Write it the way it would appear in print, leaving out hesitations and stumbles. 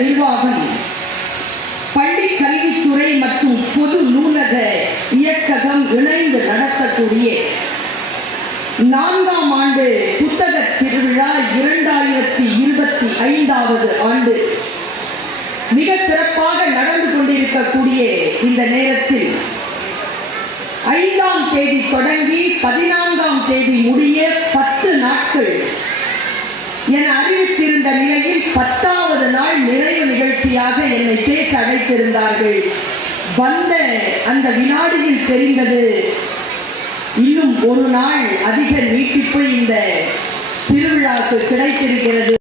நிர்வாகம், பள்ளி கல்வித்துறை மற்றும் பொது நூலக இயக்ககம் இணைந்து நடத்தக்கூடிய 4ஆம் ஆண்டு புத்தக திருவிழா 2025வது ஆண்டு மிக சிறப்பாக நடந்து கொண்டிருக்கக்கூடிய இந்த நேரத்தில் 5ஆம் தேதி தொடங்கி 14ஆம் தேதி முடிய 10 நாட்கள் என அறிவித்திருந்த நிலையில் 10வது நாள் நிறைவு நிகழ்ச்சியாக என்னை பேச அழைத்திருந்தார்கள். வந்த அந்த வினாடியில் தெரிந்தது, இன்னும் ஒரு நாள் அதிக நீட்டிப்பு இந்த திருவிழாவுக்கு கிடைத்திருக்கிறது.